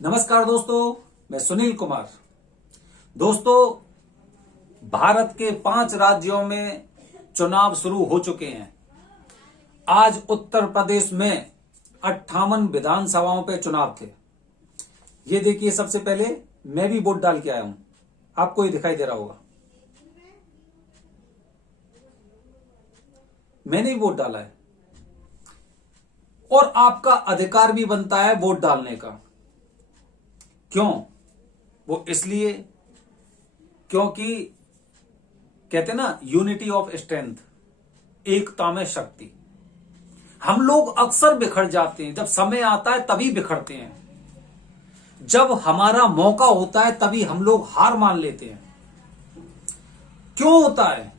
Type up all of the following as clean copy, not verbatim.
नमस्कार दोस्तों, मैं सुनील कुमार। दोस्तों, भारत के 5 राज्यों में चुनाव शुरू हो चुके हैं। आज उत्तर प्रदेश में 58 विधानसभाओं पे चुनाव थे। ये देखिए, सबसे पहले मैं भी वोट डाल के आया हूं। आपको ये दिखाई दे रहा होगा, मैंने ही वोट डाला है। और आपका अधिकार भी बनता है वोट डालने का। क्यों? वो इसलिए क्योंकि कहते हैं ना, यूनिटी ऑफ स्ट्रेंथ, एकता में शक्ति। हम लोग अक्सर बिखर जाते हैं, जब समय आता है तभी बिखरते हैं। जब हमारा मौका होता है तभी हम लोग हार मान लेते हैं। क्यों होता है?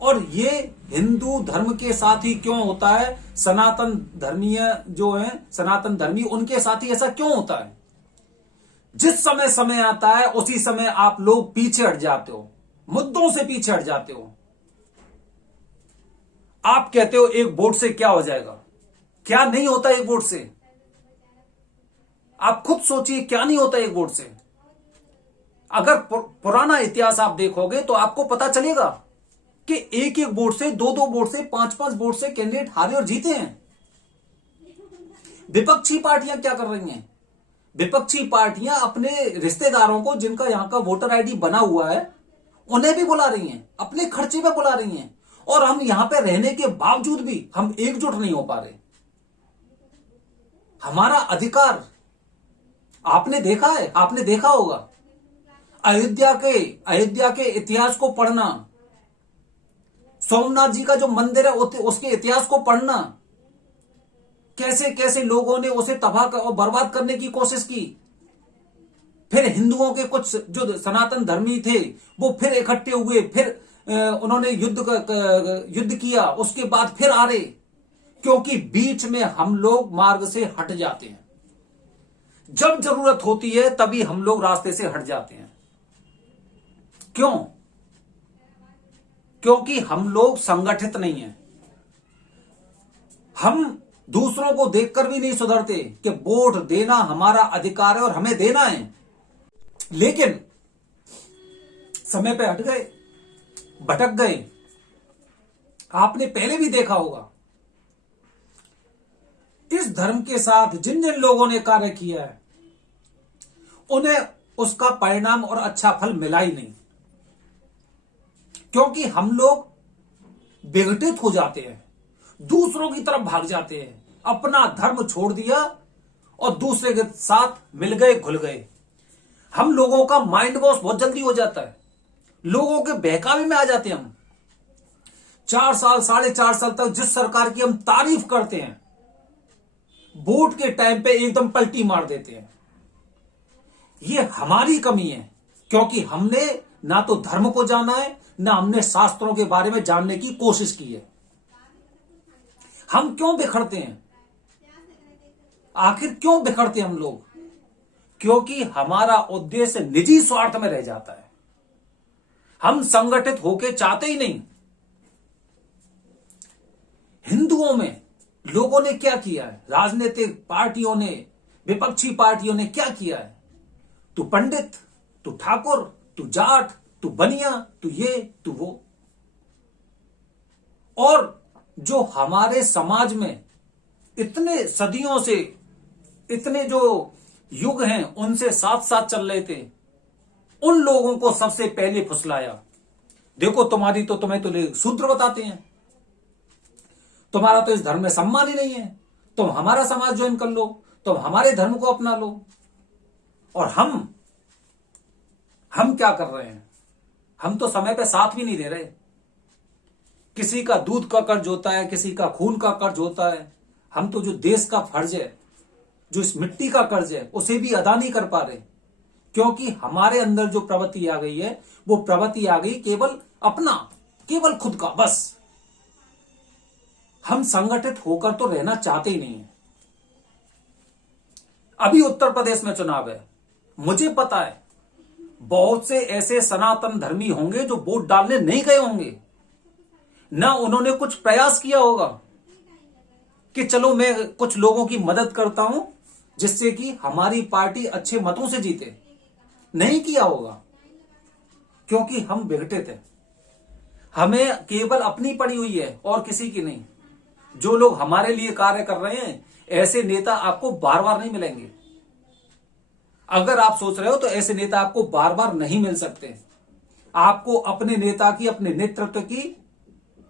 और ये हिंदू धर्म के साथ ही क्यों होता है? सनातन धर्मीय जो है, सनातन धर्मी, उनके साथ ही ऐसा क्यों होता है? जिस समय आता है उसी समय आप लोग पीछे हट जाते हो, मुद्दों से पीछे हट जाते हो। आप कहते हो एक वोट से क्या हो जाएगा। क्या नहीं होता एक वोट से? आप खुद सोचिए, क्या नहीं होता एक वोट से। अगर पुराना इतिहास आप देखोगे तो आपको पता चलेगा कि एक एक वोट से, दो दो वोट से, पांच पांच वोट से कैंडिडेट हारे और जीते हैं। विपक्षी पार्टियां क्या कर रही हैं? विपक्षी पार्टियां अपने रिश्तेदारों को, जिनका यहां का वोटर आईडी बना हुआ है, उन्हें भी बुला रही हैं, अपने खर्चे पे बुला रही हैं। और हम यहां पे रहने के बावजूद भी हम एकजुट नहीं हो पा रहे। हमारा अधिकार आपने देखा है, आपने देखा होगा। अयोध्या के इतिहास को पढ़ना, सोमनाथ जी का जो मंदिर है उसके इतिहास को पढ़ना, कैसे कैसे लोगों ने उसे तबाह और बर्बाद करने की कोशिश की। फिर हिंदुओं के कुछ जो सनातन धर्मी थे वो फिर इकट्ठे हुए, फिर उन्होंने युद्ध किया, उसके बाद फिर आ रहे। क्योंकि बीच में हम लोग मार्ग से हट जाते हैं। जब जरूरत होती है तभी हम लोग रास्ते से हट जाते हैं। क्यों? क्योंकि हम लोग संगठित नहीं हैं। हम दूसरों को देखकर भी नहीं सुधरते कि वोट देना हमारा अधिकार है और हमें देना है। लेकिन समय पे हट गए, भटक गए। आपने पहले भी देखा होगा, इस धर्म के साथ जिन जिन लोगों ने कार्य किया है उन्हें उसका परिणाम और अच्छा फल मिला ही नहीं। क्योंकि हम लोग विघटित हो जाते हैं, दूसरों की तरफ भाग जाते हैं, अपना धर्म छोड़ दिया और दूसरे के साथ मिल गए, घुल गए। हम लोगों का माइंड वॉश बहुत जल्दी हो जाता है, लोगों के बहकावे में आ जाते हैं हम। 4 साल, 4.5 साल तक जिस सरकार की हम तारीफ करते हैं, वोट के टाइम पे एकदम पलटी मार देते हैं। ये हमारी कमी है, क्योंकि हमने ना तो धर्म को जाना है, ना हमने शास्त्रों के बारे में जानने की कोशिश की है। हम क्यों बिखरते हैं? आखिर क्यों बिखरते हैं हम लोग? क्योंकि हमारा उद्देश्य निजी स्वार्थ में रह जाता है। हम संगठित होके चाहते ही नहीं। हिंदुओं में लोगों ने क्या किया है? राजनीतिक पार्टियों ने, विपक्षी पार्टियों ने क्या किया है? तू पंडित, तू ठाकुर, तू जाट, तू बनिया, तू ये, तू वो। और जो हमारे समाज में इतने सदियों से, इतने जो युग हैं उनसे साथ साथ चल रहे थे, उन लोगों को सबसे पहले फुसलाया। देखो, तुम्हें तो शूद्र बताते हैं, तुम्हारा तो इस धर्म में सम्मान ही नहीं है, तुम हमारा समाज ज्वाइन कर लो, तुम हमारे धर्म को अपना लो। और हम क्या कर रहे हैं? हम तो समय पे साथ भी नहीं दे रहे। किसी का दूध का कर्ज होता है, किसी का खून का कर्ज होता है। हम तो जो देश का फर्ज है, जो इस मिट्टी का कर्ज है, उसे भी अदा नहीं कर पा रहे। क्योंकि हमारे अंदर जो प्रवृत्ति आ गई है, वो प्रवृत्ति आ गई केवल अपना, केवल खुद का, बस। हम संगठित होकर तो रहना चाहते ही नहीं है। अभी उत्तर प्रदेश में चुनाव है, मुझे पता है बहुत से ऐसे सनातन धर्मी होंगे जो वोट डालने नहीं गए होंगे, ना उन्होंने कुछ प्रयास किया होगा कि चलो मैं कुछ लोगों की मदद करता हूं जिससे कि हमारी पार्टी अच्छे मतों से जीते? नहीं किया होगा, क्योंकि हम विघटित हैं। हमें केवल अपनी पड़ी हुई है और किसी की नहीं। जो लोग हमारे लिए कार्य कर रहे हैं, ऐसे नेता आपको बार बार नहीं मिलेंगे। अगर आप सोच रहे हो तो ऐसे नेता आपको बार बार नहीं मिल सकते। आपको अपने नेता की, अपने नेतृत्व की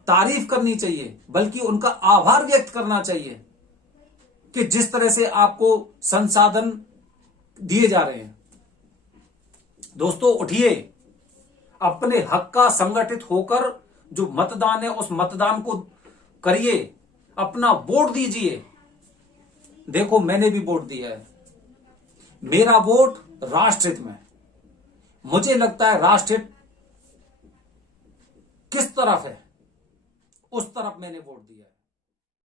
तारीफ करनी चाहिए, बल्कि उनका आभार व्यक्त करना चाहिए कि जिस तरह से आपको संसाधन दिए जा रहे हैं। दोस्तों उठिए, अपने हक का संगठित होकर जो मतदान है उस मतदान को करिए, अपना वोट दीजिए। देखो मैंने भी वोट दिया है, मेरा वोट राष्ट्रहित में। मुझे लगता है राष्ट्रहित किस तरफ है, उस तरफ मैंने वोट दिया है।